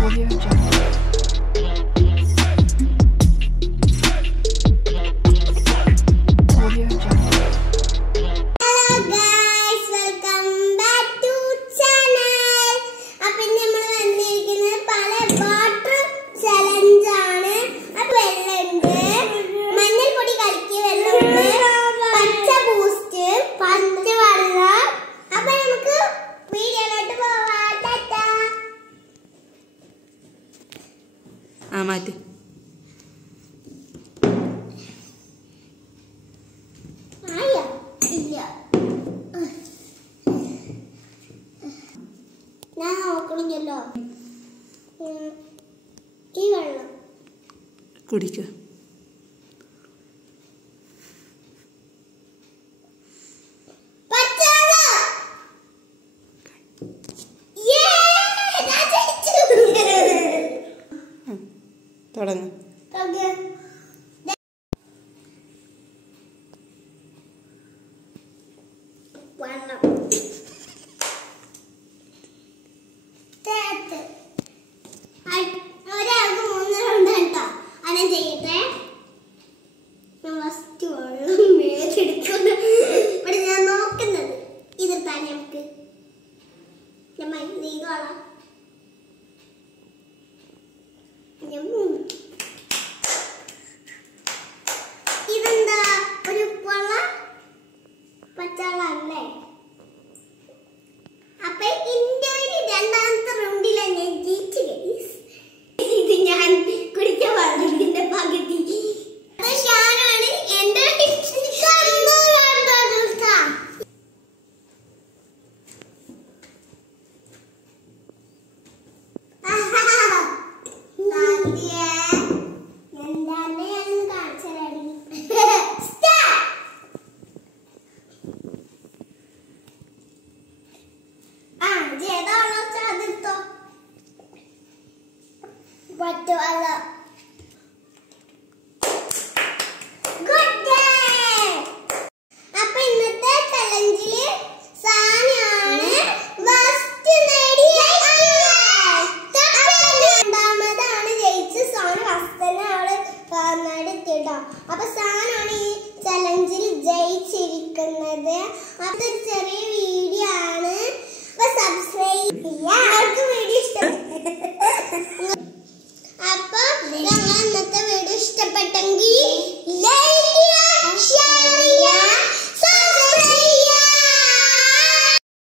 Audio Jungle. Audio Jungle. Hello guys, welcome back to channel. അപ്പോൾ നമ്മൾ വന്നിരിക്കുന്നത് പല വാട്ടർ ചലഞ്ച് ആണ്. അപ്പോൾ വെള്ളമുണ്ട്, മഞ്ഞൾപ്പൊടി കലക്കിയ വെള്ളമുണ്ട്, പച്ച ബൂസ്റ്റ്, പച്ച വെള്ളം. അപ്പോൾ നമുക്ക് വീഡിയോയിലോട്ട് പോവാം. ടാറ്റാ. മാറ്റി ഞാൻ നോക്കണില്ലല്ലോ. ഈ വെള്ളം കുടിക്കുക. തുടങ്ങ്. ഒരാൾക്ക് 3 റൗണ്ട് കേട്ടോ. അങ്ങനെ ചെയ്യട്ടെ. ഫസ്റ്റ് വെള്ളം മേലെടുക്കുന്നു. ഇവിടെ ഞാൻ നോക്കുന്നത് ഇതെടുത്താൽ നമുക്ക് നീങ്ങോളാം. ഇതെന്താ ഒരു വെള്ളം പച്ചവെള്ളല്ലേ? അപ്പൊ ഇന്ത്യയിൽ രണ്ടാമത്തെ റൗണ്ടിലാണ് ഞാൻ ജയിച്ചു. ഇത് ഞാൻ കുടിച്ച വെള്ളത്തിന്റെ പകുതി ഷാനാണ്. എന്റെ എന്താണ് ഞാൻ കാണിച്ചടി. പറ്റുവല്ല